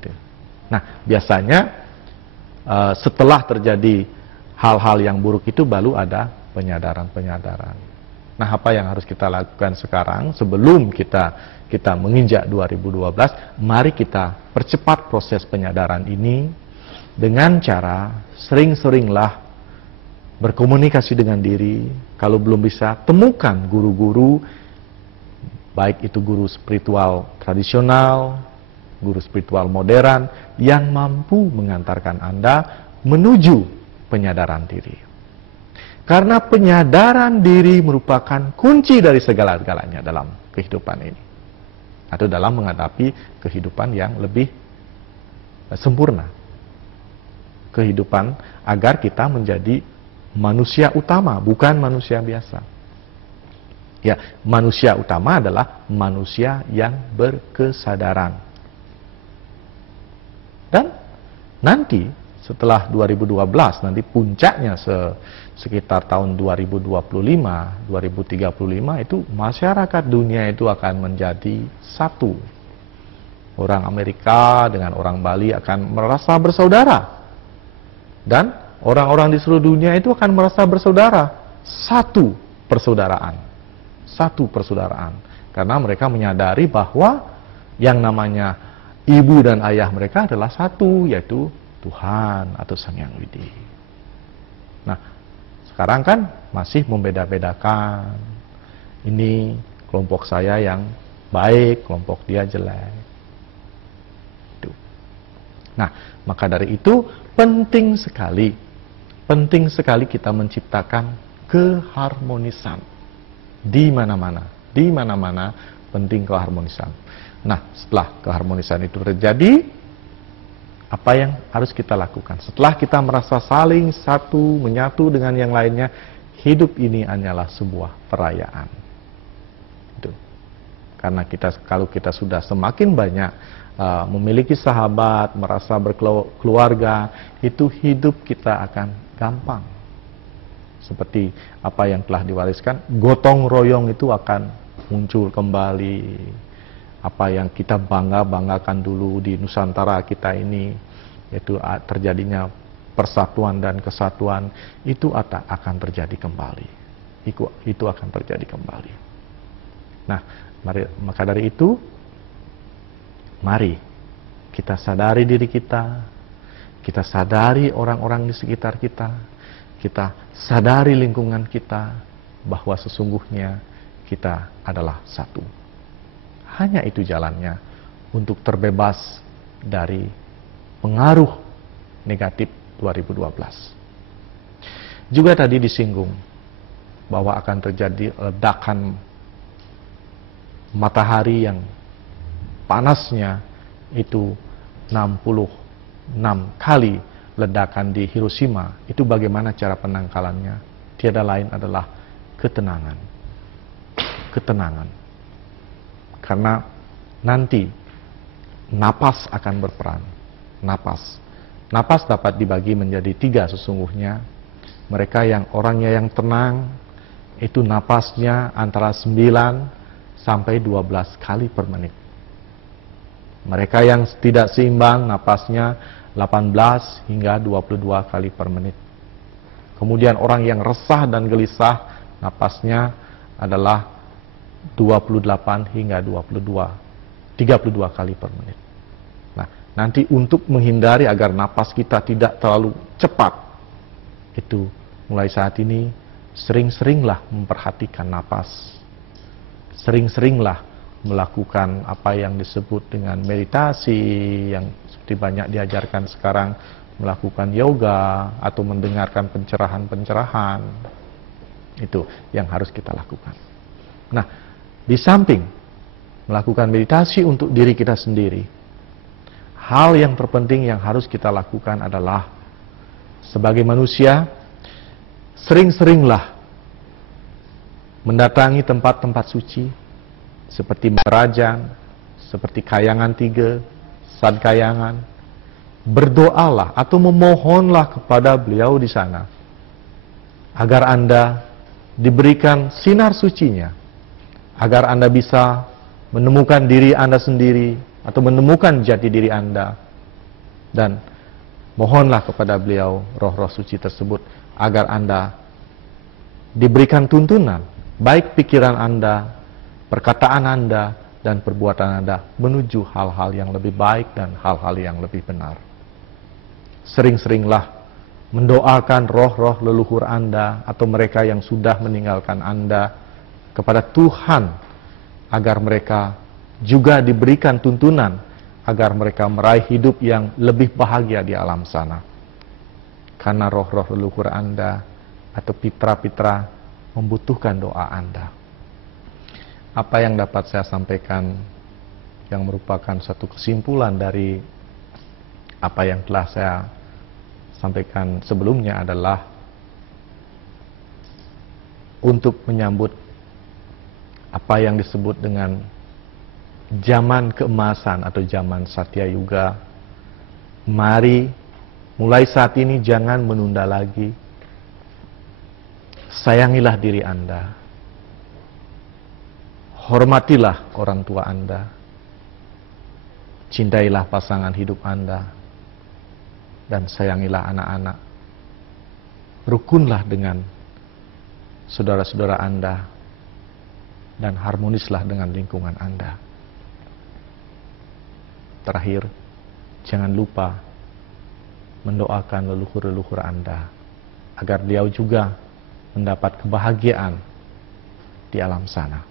Gitu. Nah, biasanya setelah terjadi hal-hal yang buruk itu baru ada penyadaran. Nah, apa yang harus kita lakukan sekarang sebelum kita menginjak 2012? Mari kita percepat proses penyadaran ini dengan cara sering-seringlah berkomunikasi dengan diri. Kalau belum bisa, temukan guru-guru, baik itu guru spiritual tradisional, guru spiritual modern, yang mampu mengantarkan Anda menuju penyadaran diri. Karena penyadaran diri merupakan kunci dari segala-galanya dalam kehidupan ini. Atau dalam menghadapi kehidupan yang lebih sempurna. Kehidupan agar kita menjadi manusia utama, bukan manusia biasa. Ya, manusia utama adalah manusia yang berkesadaran. Dan nanti setelah 2012, nanti puncaknya sekitar tahun 2025, 2035 itu masyarakat dunia itu akan menjadi satu. Orang Amerika dengan orang Bali akan merasa bersaudara. Dan orang-orang di seluruh dunia itu akan merasa bersaudara. Satu persaudaraan. Karena mereka menyadari bahwa yang namanya ibu dan ayah mereka adalah satu, yaitu Tuhan atau Sang Yang Widi. Nah, sekarang kan masih membeda-bedakan. Ini kelompok saya yang baik, kelompok dia jelek. Itu. Nah, maka dari itu penting sekali kita menciptakan keharmonisan di mana-mana. Di mana-mana penting keharmonisan. Nah, setelah keharmonisan itu terjadi, apa yang harus kita lakukan? Setelah kita merasa saling satu, menyatu dengan yang lainnya, hidup ini hanyalah sebuah perayaan. Itu. Karena kalau kita sudah semakin banyak memiliki sahabat, merasa berkeluarga, itu hidup kita akan gampang. Seperti apa yang telah diwariskan, gotong royong itu akan muncul kembali. Apa yang kita banggakan dulu di Nusantara kita ini, yaitu terjadinya persatuan dan kesatuan, itu akan terjadi kembali. Itu akan terjadi kembali. Nah, maka dari itu, mari kita sadari diri kita sadari orang-orang di sekitar kita sadari lingkungan kita, bahwa sesungguhnya kita adalah satu. Hanya itu jalannya untuk terbebas dari pengaruh negatif 2012. Juga tadi disinggung bahwa akan terjadi ledakan matahari yang panasnya itu 66 kali ledakan di Hiroshima. Itu bagaimana cara penangkalannya? Tiada lain adalah ketenangan. Karena nanti napas akan berperan. Napas dapat dibagi menjadi 3 sesungguhnya. Mereka yang orangnya yang tenang, itu napasnya antara 9 sampai 12 kali per menit. Mereka yang tidak seimbang, napasnya 18 hingga 22 kali per menit. Kemudian orang yang resah dan gelisah, napasnya adalah 28 hingga 32 kali per menit. Nah, nanti untuk menghindari agar napas kita tidak terlalu cepat, itu mulai saat ini sering-seringlah memperhatikan napas. Sering-seringlah melakukan apa yang disebut dengan meditasi, yang seperti banyak diajarkan sekarang, melakukan yoga atau mendengarkan pencerahan-pencerahan. Itu yang harus kita lakukan. Nah, di samping melakukan meditasi untuk diri kita sendiri, hal yang terpenting yang harus kita lakukan adalah sebagai manusia, sering-seringlah mendatangi tempat-tempat suci seperti Merajang, seperti Kayangan 3, Sad Kayangan. Berdoalah atau memohonlah kepada beliau di sana agar Anda diberikan sinar sucinya, agar Anda bisa menemukan diri Anda sendiri atau menemukan jati diri Anda, Dan mohonlah kepada beliau, roh-roh suci tersebut, agar Anda diberikan tuntunan, baik pikiran Anda, perkataan Anda, dan perbuatan Anda menuju hal-hal yang lebih baik dan hal-hal yang lebih benar. Sering-seringlah mendoakan roh-roh leluhur Anda atau mereka yang sudah meninggalkan Anda kepada Tuhan, agar mereka juga diberikan tuntunan, agar mereka meraih hidup yang lebih bahagia di alam sana. Karena roh-roh leluhur Anda atau pitra-pitra membutuhkan doa Anda. Apa yang dapat saya sampaikan yang merupakan satu kesimpulan dari apa yang telah saya sampaikan sebelumnya adalah untuk menyambut apa yang disebut dengan zaman keemasan atau zaman Satya Yuga. Mari mulai saat ini jangan menunda lagi. Sayangilah diri Anda. Hormatilah orang tua Anda. Cintailah pasangan hidup Anda. Dan sayangilah anak-anak. Rukunlah dengan saudara-saudara Anda. Dan harmonislah dengan lingkungan Anda. Terakhir, jangan lupa mendoakan leluhur-leluhur Anda, agar beliau juga mendapat kebahagiaan di alam sana.